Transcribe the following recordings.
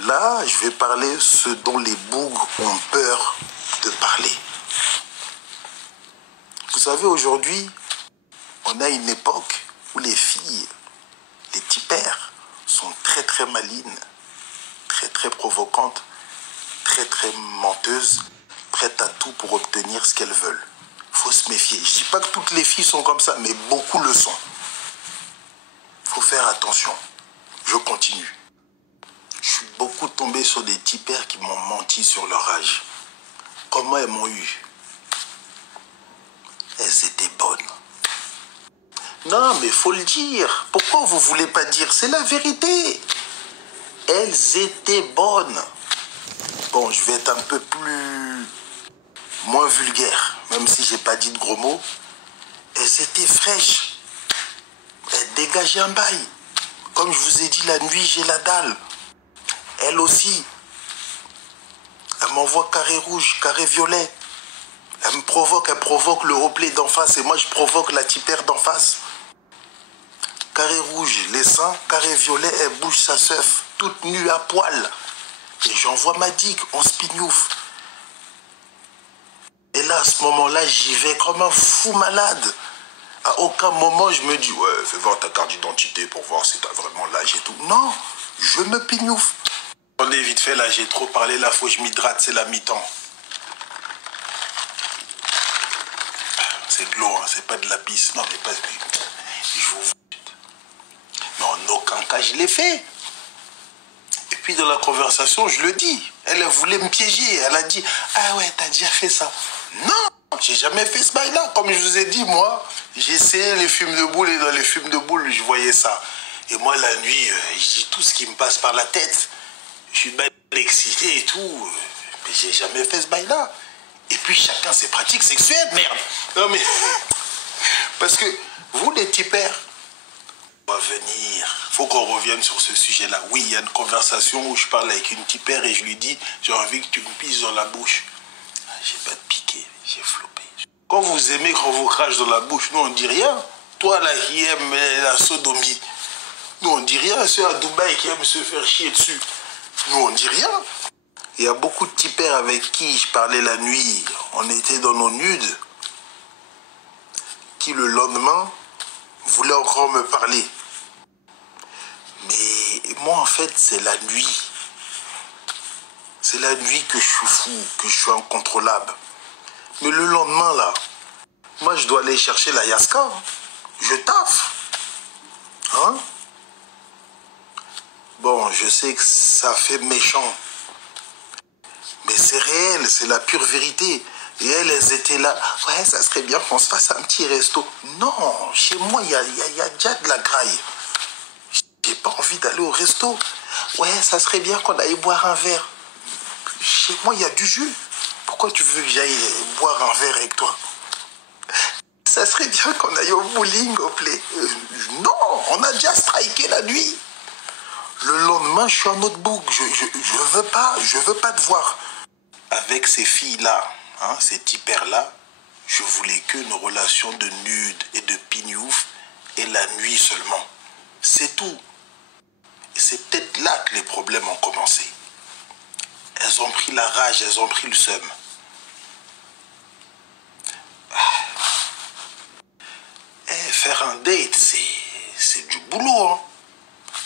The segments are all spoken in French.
Là, je vais parler ce dont les bougres ont peur de parler. Vous savez, aujourd'hui, on a une époque où les filles, les tipères, sont très malines, très provocantes, très menteuses, prêtes à tout pour obtenir ce qu'elles veulent. Il faut se méfier. Je ne dis pas que toutes les filles sont comme ça, mais beaucoup le sont. Il faut faire attention. Je continue. Je suis beaucoup tombé sur des tipères qui m'ont menti sur leur âge. Comment elles m'ont eu? Elles étaient bonnes. Non, mais il faut le dire. Pourquoi vous ne voulez pas dire? C'est la vérité. Elles étaient bonnes. Bon, je vais être un peu moins vulgaire, même si j'ai pas dit de gros mots. Elles étaient fraîches. Elles dégageaient un bail. Comme je vous ai dit, la nuit, j'ai la dalle. Elle aussi. Elle m'envoie carré rouge, carré violet. Elle provoque le haut-play d'en face et moi je provoque la tipère d'en face. Carré rouge, les seins, carré violet, elle bouge sa seuf, toute nue à poil. Et j'envoie ma digue, on spignouf. Et là, à ce moment-là, j'y vais comme un fou malade. À aucun moment, je me dis, ouais, fais voir ta carte d'identité pour voir si t'as vraiment l'âge et tout. Non, je me pignouf. Attendez, vite fait, là, j'ai trop parlé, là, faut que je m'hydrate, c'est la mi-temps. C'est de l'eau, hein, c'est pas de la pisse. Non, mais pas... Je vous... Mais en aucun cas, je l'ai fait. Et puis, dans la conversation, je le dis. Elle voulait me piéger. Elle a dit, ah ouais, t'as déjà fait ça. Non, j'ai jamais fait ce bail-là. Comme je vous ai dit, moi, j'ai essayé les films de boules et dans les films de boules, je voyais ça. Et moi, la nuit, je dis tout ce qui me passe par la tête. Je suis mal excité et tout. Mais j'ai jamais fait ce bail-là. Et puis, chacun ses pratiques sexuelles, merde. Non, mais... Parce que, vous, les tipères, on va venir. Faut qu'on revienne sur ce sujet-là. Oui, il y a une conversation où je parle avec une tipère et je lui dis, j'ai envie que tu me pisses dans la bouche. J'ai pas de piqué, j'ai flopé. Quand vous aimez qu'on vous crache dans la bouche, nous on dit rien. Toi là qui aime la sodomie, nous on dit rien. Ceux à Dubaï qui aiment se faire chier dessus, nous on dit rien. Il y a beaucoup de tipères avec qui je parlais la nuit. On était dans nos nudes. Qui le lendemain voulaient encore me parler. Mais moi en fait c'est la nuit. C'est la nuit que je suis fou, que je suis incontrôlable. Mais le lendemain, là, moi, je dois aller chercher la Yaska. Hein. Je taffe. Hein? Bon, je sais que ça fait méchant. Mais c'est réel, c'est la pure vérité. Et elles étaient là. Ouais, ça serait bien qu'on se fasse un petit resto. Non, chez moi, il y a déjà de la graille. J'ai pas envie d'aller au resto. Ouais, ça serait bien qu'on aille boire un verre. Chez moi, il y a du jus. Pourquoi tu veux que j'aille boire un verre avec toi? Ça serait bien qu'on aille au bowling, au play. Non, on a déjà striké la nuit. Le lendemain, je suis un autre bouc. Je veux pas te voir. Avec ces filles-là, hein, ces tipères-là, je voulais qu'une relation de nude et de pignouf et la nuit seulement. C'est tout. Et c'est peut-être là que les problèmes ont commencé. Elles ont pris la rage, elles ont pris le seum. Faire un date, c'est du boulot. Hein.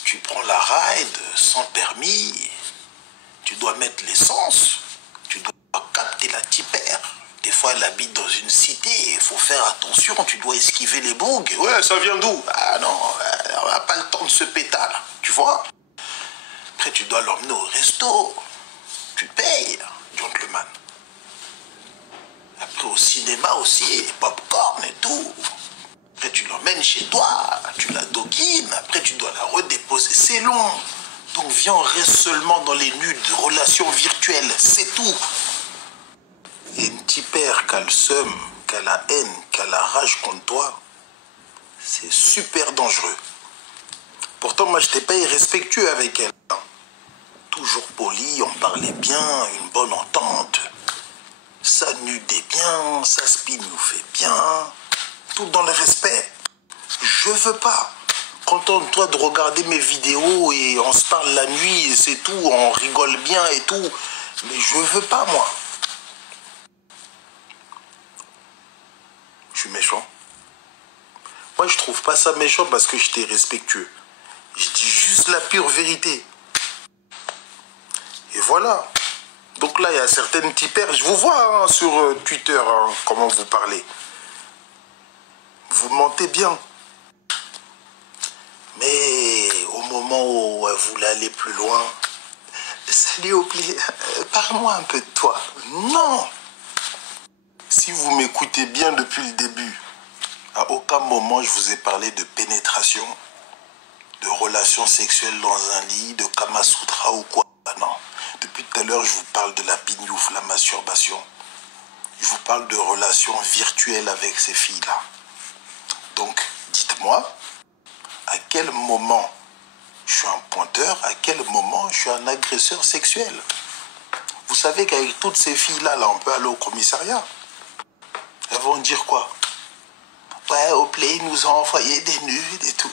Tu prends la ride sans permis, tu dois mettre l'essence, tu dois capter la tipère. Des fois, elle habite dans une cité, il faut faire attention, tu dois esquiver les bougs. Ouais, ça vient d'où? Ah non, on n'a pas le temps de se péter, là, tu vois. Après, tu dois l'emmener au resto. Tu payes, gentleman. Après, au cinéma aussi, popcorn et tout. Après, tu l'emmènes chez toi, tu la doquines. Après, tu dois la redéposer. C'est long. Donc, viens, on reste seulement dans les nudes, relations virtuelles. C'est tout. Et une tipère qui a le seum, qui a la haine, qui a la rage contre toi, c'est super dangereux. Pourtant, moi, je n'étais pas irrespectueux avec elle. Toujours poli, on parlait bien, une bonne entente. Ça nudait bien, ça spinoufait bien. Tout dans le respect. Je veux pas contente-toi de regarder mes vidéos et on se parle la nuit et c'est tout, on rigole bien et tout. Mais je veux pas, moi. Je suis méchant. Moi, je trouve pas ça méchant parce que j'étais respectueux. Je dis juste la pure vérité. Et voilà. Donc là, il y a certaines tipères. Je vous vois hein, sur Twitter, hein, comment vous parlez. Vous mentez bien. Mais au moment où vous voulez aller plus loin, salut, oublie, parle-moi un peu de toi. Non. Si vous m'écoutez bien depuis le début, à aucun moment je vous ai parlé de pénétration, de relations sexuelles dans un lit, de Kama Sutra ou quoi. Non. Depuis tout à l'heure, je vous parle de la pignouf, la masturbation. Je vous parle de relations virtuelles avec ces filles-là. Donc, dites-moi, à quel moment je suis un pointeur, à quel moment je suis un agresseur sexuel? Vous savez qu'avec toutes ces filles-là, là, on peut aller au commissariat. Elles vont dire quoi? Ouais, au Play, ils nous ont envoyé des nudes et tout.